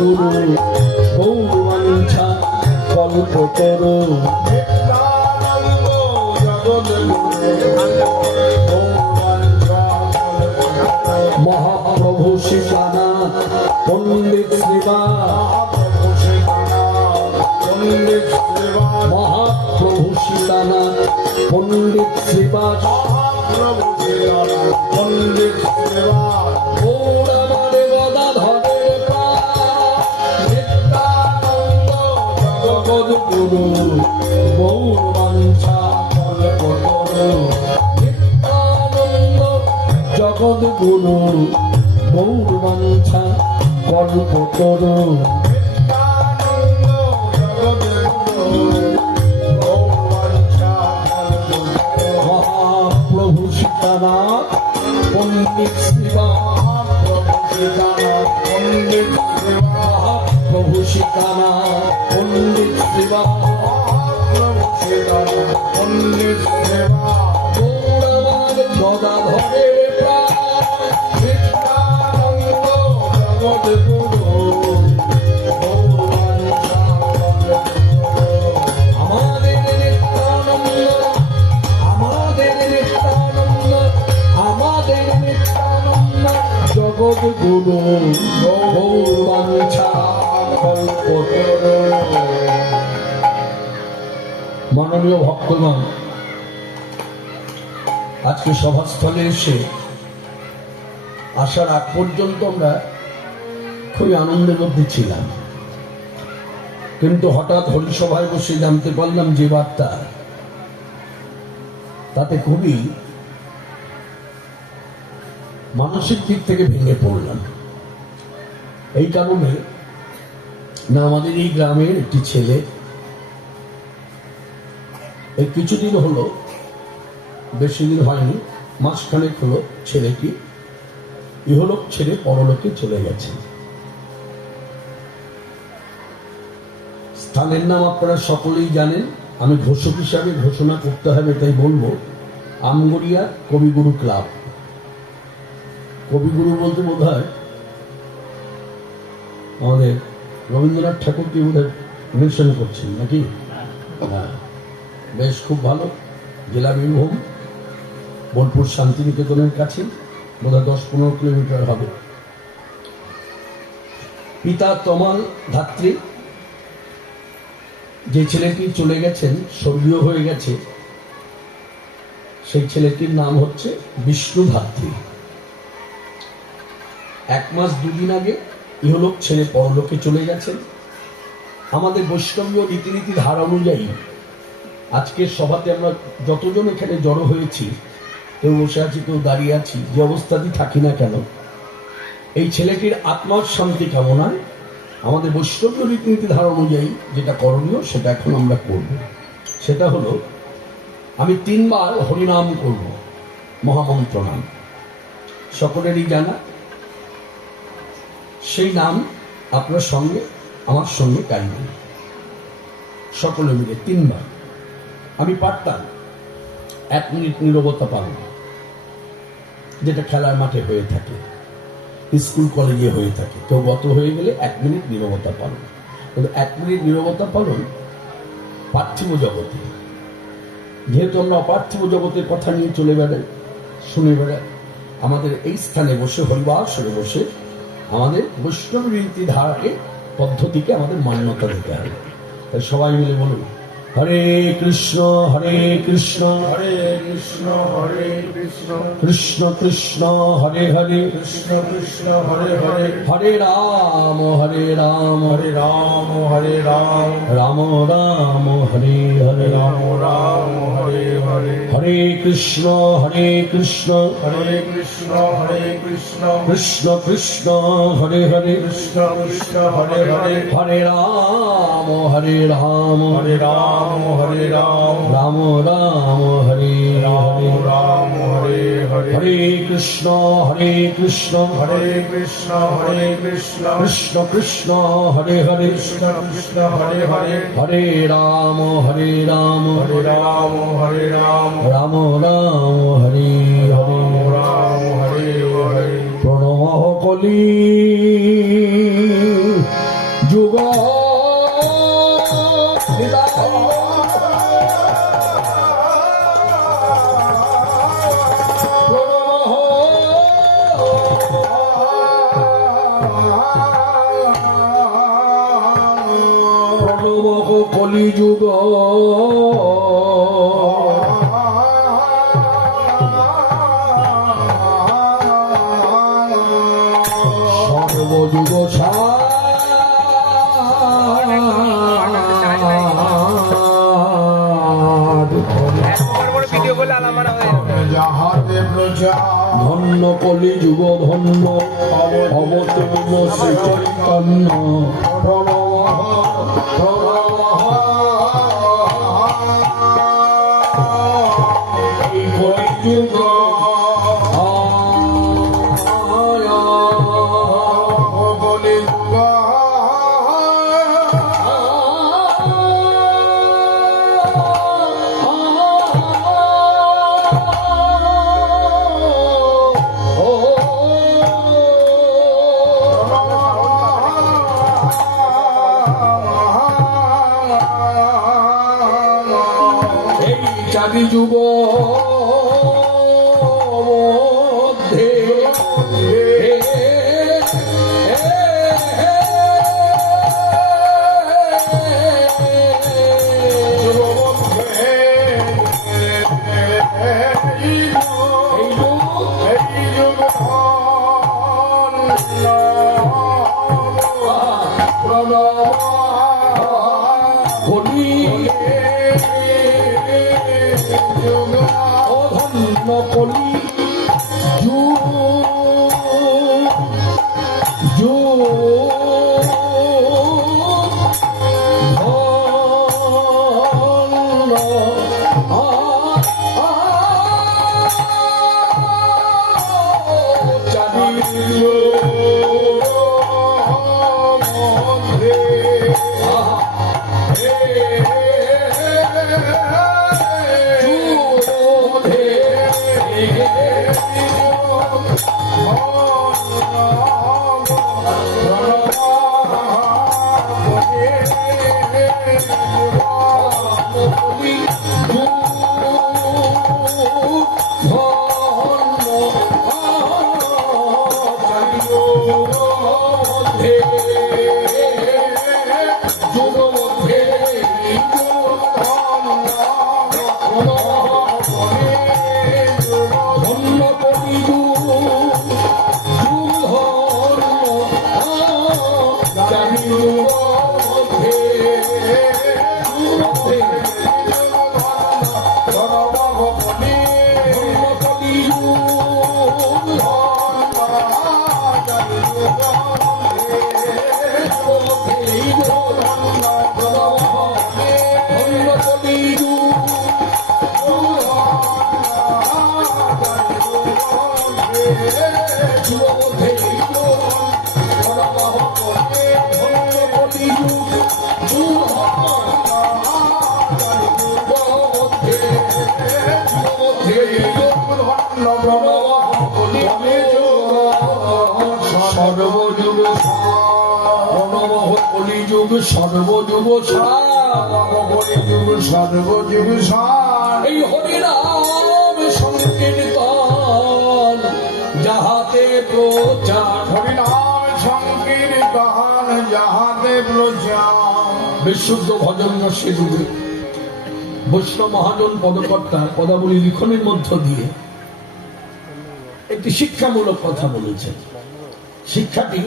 গুরু গৌরবাঞ্ছা কল্পতরু মহাপ্রভু শিবানাথ পণ্ডিত মহাপ্রভু শিবানাথ পণ্ডিত শ্রীবাস পণ্ডিত গৌরবারে গদাধরের নিত্যানন্দ জগদ্গুরু গৌরবাঞ্ছা কল্পতরু নিত্যানন্দ জগদ্গুরু গৌরবাঞ্ছা কল্পতরু মহাপ্রভু সীতানাথ পণ্ডিত মহাপ্রভু সীতানাথ পণ্ডিত পণ্ডিত গৌরবাদ গদাধরের নিত্যানন্দ জগদ্গুরু আমাদের নিত্যানন্দ আমাদের নিত্যানন্দ আমাদের নিত্যানন্দ জগদ্গুরু গৌরবাঞ্ছা কল্পতরু। মাননীয় ভক্তগণ, আজকে সভাস্থলে এসে আসার আগ পর্যন্ত আমরা খুবই আনন্দের মধ্যে ছিলাম, কিন্তু হঠাৎ হরিসভায় বসে জানতে পারলাম যে বার্তা, তাতে খুবই মানসিক দিক থেকে ভেঙে পড়লাম। এই কারণে না, আমাদের এই গ্রামের একটি ছেলে এই কিছুদিন হলো, বেশি দিন হয়নি, মাসখানেক হলো, ছেলেটি ইহলোক ছেড়ে পরলোকে চলে গেছে। স্থানের নাম আপনারা সকলেই জানেন, আমি ঘোষক হিসাবে ঘোষণা করতে হবে তাই বলবো, আমগড়িয়া কবিগুরু ক্লাব। কবিগুরু বলতে বোধ হয় আমাদের রবীন্দ্রনাথ ঠাকুরকে বোধ হয় মেনশন করছেন নাকি? হ্যাঁ, বেশ, খুব ভালো। জেলা বীরভূম, বোলপুর শান্তিনিকেতনের কাছে, বোধহয় 10-15 কিলোমিটার হবে। পিতা তমাল ধাত্রী, যে ছেলেটি চলে গেছেন, স্বর্গীয় হয়ে গেছে, সেই ছেলেটির নাম হচ্ছে বিষ্ণু ধাত্রী। 1 মাস 2 দিন আগে ইহলোক ছেড়ে পরলোকে চলে গেছেন। আমাদের বৈষ্ণবীয় রীতিনীতি ধারা অনুযায়ী আজকের সভাতে আমরা যতজন এখানে জড়ো হয়েছি, কেউ বসে আছি, কেউ দাঁড়িয়ে আছি, যে অবস্থাতেই থাকি না কেন, এই ছেলেটির আত্মার শান্তি কামনায় আমাদের বৈষ্ণবীয় রীতিনীতি ধারা অনুযায়ী যেটা করণীয় সেটা এখন আমরা করব। সেটা হলো, আমি 3 বার হরিনাম করব, মহামন্ত্র নাম, সকলেরই জানা। সেই নাম আপনার সঙ্গে আমার সঙ্গে গাইবেন, সকলে মিলে 3 বার। আমি পারতাম 1 মিনিট নীরবতা পালন, যেটা খেলার মাঠে হয়ে থাকে, স্কুল কলেজে হয়ে থাকে, কেউ গত হয়ে গেলে 1 মিনিট নীরবতা পালন। কিন্তু 1 মিনিট নীরবতা পালন পার্থিব জগতে, যেহেতু আমরা অপার্থিব জগতের কথা নিয়ে চলে বেড়াই, শুনে বেড়াই, আমাদের এই স্থানে বসে, হরিবাসরে বসে, আমাদের বৈষ্ণব রীতি ধারাকে, পদ্ধতিকে আমাদের মান্যতা দিতে হবে। তাই সবাই মিলে বলুন, হরে কৃষ্ণ হরে কৃষ্ণ হরে কৃষ্ণ হরে কৃষ্ণ কৃষ্ণ কৃষ্ণ হরে হরে কৃষ্ণ কৃষ্ণ হরে হরে হরে রাম হরে রাম হরে রাম হরে রাম রাম রাম হরে হরে রাম রাম হরে হরে হরে কৃষ্ণ হরে কৃষ্ণ হরে কৃষ্ণ হরে কৃষ্ণ কৃষ্ণ কৃষ্ণ হরে হরে কৃষ্ণ কৃষ্ণ হরে হরে হরে রাম হরে রাম হরে রাম হরে রাম রাম রাম হরে রাম হরে রাম হরে হরে হরে কৃষ্ণ হরে কৃষ্ণ হরে কৃষ্ণ হরে কৃষ্ণ কৃষ্ণ কৃষ্ণ হরে হরে কৃষ্ণ কৃষ্ণ হরে হরে হরে রাম হরে রাম হরে রাম হরে রাম রাম রাম হরে হরে রাম হরে হরে প্রণমঃ কলি কলিযুগ সর্বযুগ যাহাতে প্রজা ধন্য কলিযুগ ধন্য অবতীর্ণ শ্রী চৈতন্য এই কলিযুগ চারি যুগ মধ্যে কলি কলিযুগ সর্বযুগ সর্বযুগ এই হরিনাম সংকীর্তন যাহাতে প্রচার হরিনাম সংকীর্তন যাহাতে প্রচার বিশুদ্ধ ভজন রসে ডুবে বৈষ্ণব মহাজন পদকর্তা পদাবলী লিখনের মধ্য দিয়ে একটি শিক্ষামূলক কথা বলেছেন। শিক্ষাটি